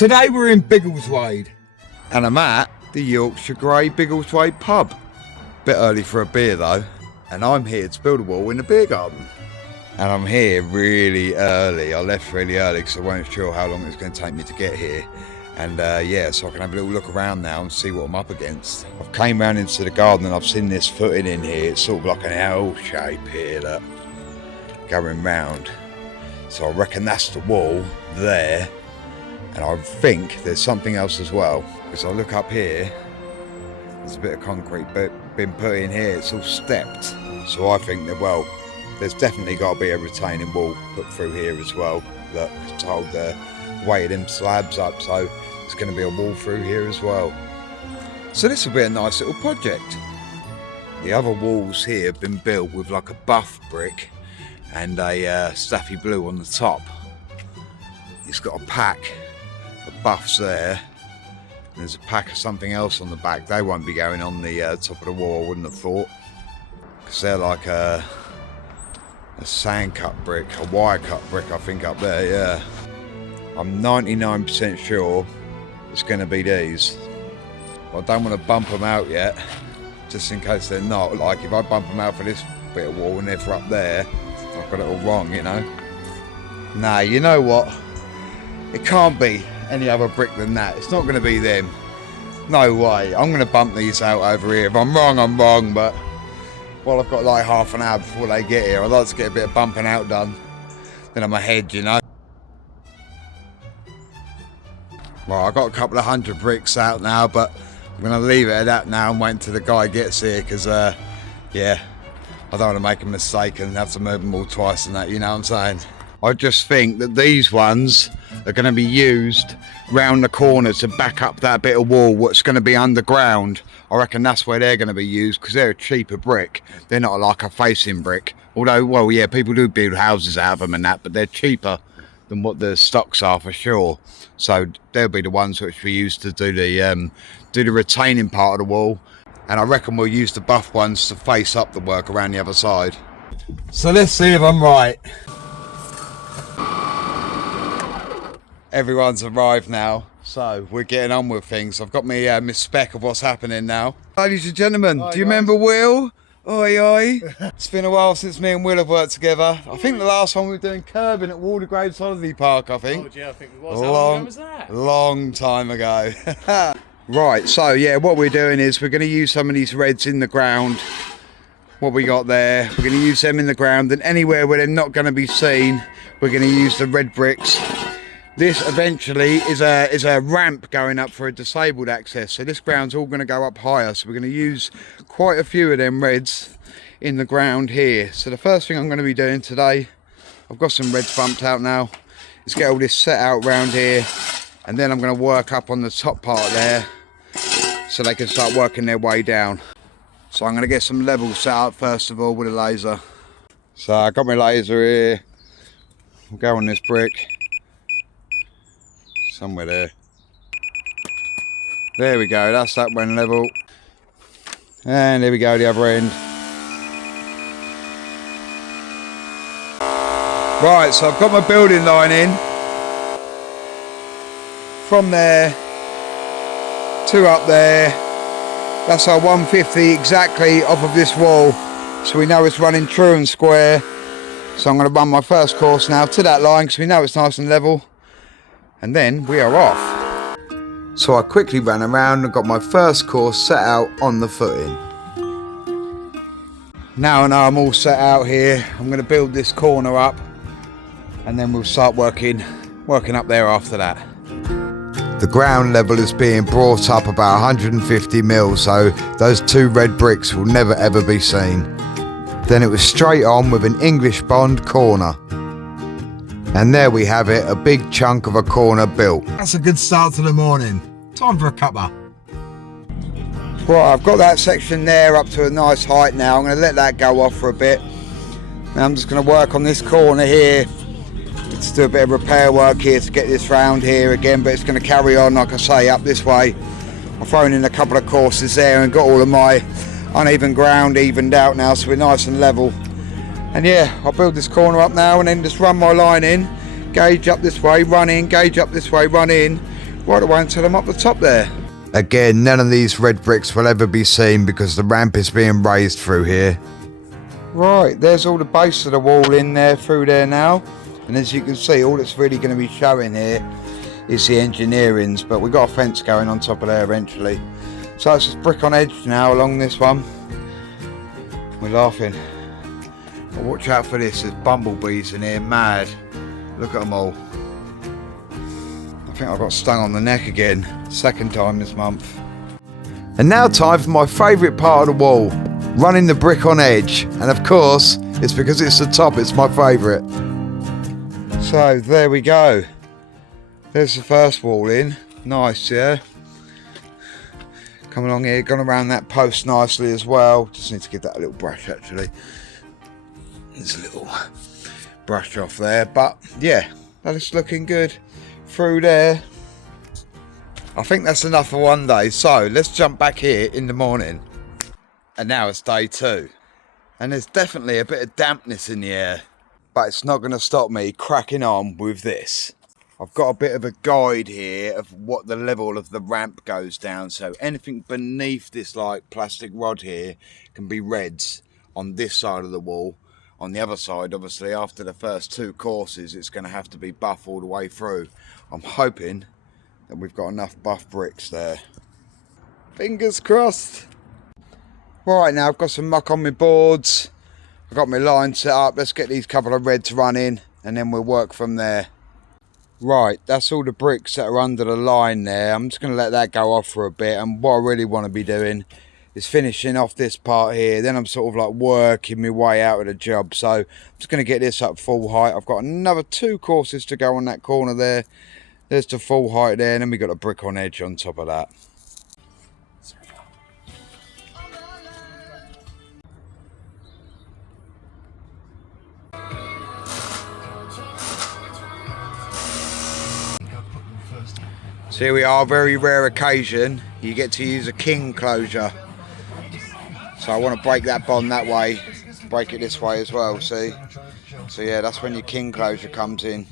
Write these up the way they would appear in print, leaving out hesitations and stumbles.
Today we're in Biggleswade and I'm at the Yorkshire Grey Biggleswade pub. Bit early for a beer though, and I'm here to build a wall in the beer garden. And I'm here really early. I left really early because I wasn't sure how long it was going to take me to get here. And yeah, so I can have a little look around now and see what I'm up against. I've came round into the garden and I've seen this footing in here. It's sort of like an L shape here, look, going round. So I reckon that's the wall there. And I think there's something else as well. As I look up here, there's a bit of concrete been put in here. It's all stepped. So I think that, well, there's definitely got to be a retaining wall put through here as well. Look, to hold the weight of them slabs up. So there's going to be a wall through here as well. So this will be a nice little project. The other walls here have been built with like a buff brick and a staffy blue on the top. It's got a pack of buffs there. There's a pack of something else on the back. They won't be going on the top of the wall, I wouldn't have thought, because they're like a sand cut brick, a wire cut brick, I think, up there. Yeah, I'm 99% sure it's going to be these. I don't want to bump them out yet, just in case they're not. Like if I bump them out for this bit of wall and they're for up there, I've got it all wrong, you know. Nah, you know what? It can't be any other brick than that. It's not going to be them. No way. I'm going to bump these out over here. If I'm wrong, I'm wrong, but well, I've got like half an hour before they get here. I'd like to get a bit of bumping out done. Then I'm ahead, you know. Well, I've got a couple of 100 bricks out now, but I'm going to leave it at that now and wait until the guy gets here, because yeah, I don't want to make a mistake and have to move them all twice and that, you know what I'm saying? I just think that these ones are going to be used round the corner to back up that bit of wall what's going to be underground. I reckon that's where they're going to be used, because they're a cheaper brick. They're not like a facing brick. Although, well, yeah, people do build houses out of them and that, but they're cheaper than what the stocks are for sure. So they'll be the ones which we use to do the retaining part of the wall. And I reckon we'll use the buff ones to face up the work around the other side. So let's see if I'm right. Everyone's arrived now, so we're getting on with things. I've got my spec of what's happening now. Ladies and gentlemen, do you remember Will? Oi oi. It's been a while since me and Will have worked together. I think the last one we were doing curbing at Waldegraves Holiday Park, I think. Oh yeah, I think it was. How long ago was that? Long time ago. Right, so yeah, what we're doing is we're going to use some of these reds in the ground. What we got there, we're going to use them in the ground, and anywhere where they're not going to be seen, we're going to use the red bricks. This eventually is a ramp going up for a disabled access, so this ground's all going to go up higher, so we're going to use quite a few of them reds in the ground here. So the first thing I'm going to be doing today, I've got some reds bumped out now, is get all this set out round here, and then I'm going to work up on the top part there so they can start working their way down. So I'm going to get some levels set up first of all with a laser. So I got my laser here, we'll go on this brick. Somewhere there. There we go, that's that one level. And there we go, the other end. Right, so I've got my building line in. From there to up there. That's our 150 exactly off of this wall. So we know it's running true and square. So I'm going to run my first course now to that line because we know it's nice and level. And then we are off. So I quickly ran around and got my first course set out on the footing. Now I know I'm all set out here, I'm going to build this corner up and then we'll start working up there after that. The ground level is being brought up about 150 mil, so those two red bricks will never ever be seen. Then it was straight on with an English bond corner. And there we have it, a big chunk of a corner built. That's a good start to the morning. Time for a cuppa. Right, I've got that section there up to a nice height now. I'm going to let that go off for a bit. Now I'm just going to work on this corner here. Let's do a bit of repair work here to get this round here again, but it's going to carry on, like I say, up this way. I've thrown in a couple of courses there and got all of my uneven ground evened out now, so we're nice and level. And yeah, I'll build this corner up now and then just run my line in, gauge up this way, run in, gauge up this way, run in, right away until I'm up the top there. Again, none of these red bricks will ever be seen because the ramp is being raised through here. Right, there's all the base of the wall in there through there now. And as you can see, all it's really going to be showing here is the engineerings, but we've got a fence going on top of there eventually. So it's just brick on edge now along this one. We're laughing. But watch out for this, there's bumblebees in here, mad. Look at them all. I think I got stung on the neck again, second time this month. And now time for my favourite part of the wall, running the brick on edge. And of course, it's because it's the top, it's my favourite. So there we go. There's the first wall in. Nice, yeah? Come along here, gone around that post nicely as well. Just need to give that a little brush actually. There's a little brush off there, but yeah, that is looking good through there. I think that's enough for one day, so let's jump back here in the morning. And now it's day 2, and there's definitely a bit of dampness in the air, but it's not going to stop me cracking on with this. I've got a bit of a guide here of what the level of the ramp goes down, so anything beneath this like plastic rod here can be reds on this side of the wall. On the other side, obviously, after the first 2 courses, it's going to have to be buff all the way through. I'm hoping that we've got enough buff bricks there. Fingers crossed. Right, now I've got some muck on my boards. I've got my line set up. Let's get these couple of reds running, and then we'll work from there. Right, that's all the bricks that are under the line there. I'm just going to let that go off for a bit, and what I really want to be doing is finishing off this part here. Then I'm sort of like working my way out of the job, so I'm just going to get this up full height. I've got another 2 courses to go on that corner there. There's the full height there, and then we've got a brick on edge on top of that. So here we are, very rare occasion, you get to use a king closure. So I want to break that bond that way, break it this way as well, see? So yeah, that's when your king closure comes in.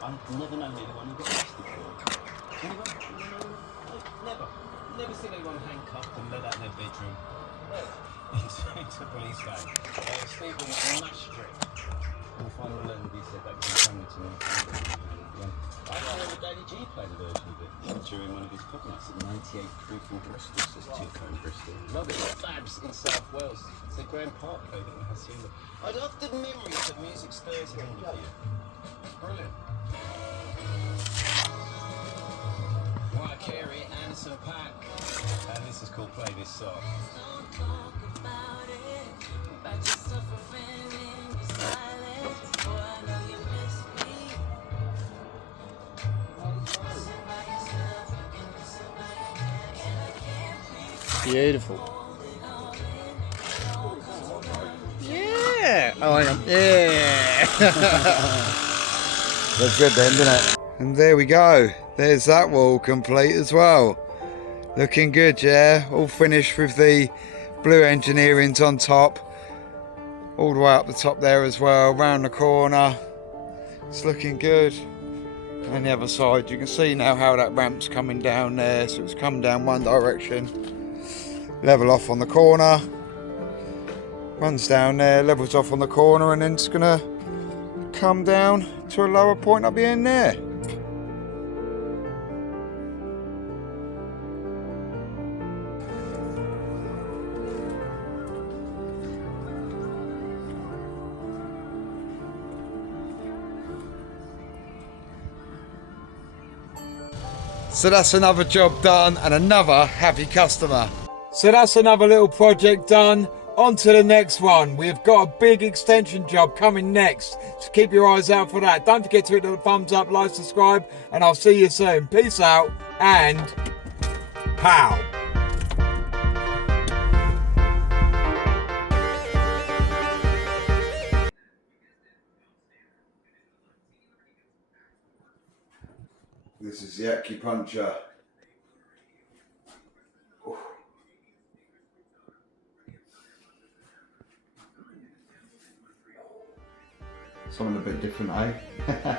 I've never known anyone who got arrested for it. Never seen anyone handcuffed and let out their bedroom. Into a police van. Stephen Maastricht. We'll find a learn he said that was coming to me. I remember Daddy G played a version of it during one of his podcasts at 98 Proof in Bristol. Says Tico in Bristol. Love it. Fabs in South Wales. It's a Grand Park code that we have seen. I'd often memories of music stirs in all of you. Brilliant. Mariah Carey, Anderson .Paak, and this is called Play This Song. Don't talk about it, about yourself in your silence. Boy, I know you miss me. Beautiful. Yeah. Oh, hang on. Yeah. That's good then, isn't it? And there we go. There's that wall complete as well. Looking good, yeah? All finished with the blue engineerings on top. All the way up the top there as well, round the corner. It's looking good. And the other side, you can see now how that ramp's coming down there. So it's come down one direction. Level off on the corner. Runs down there, levels off on the corner, and then it's gonna come down to a lower point up the end there. So that's another job done and another happy customer. So that's another little project done. On to the next one. We've got a big extension job coming next. So keep your eyes out for that. Don't forget to hit the thumbs up, like, subscribe, and I'll see you soon. Peace out and pow. This is the acupuncture. Something a bit different, eh?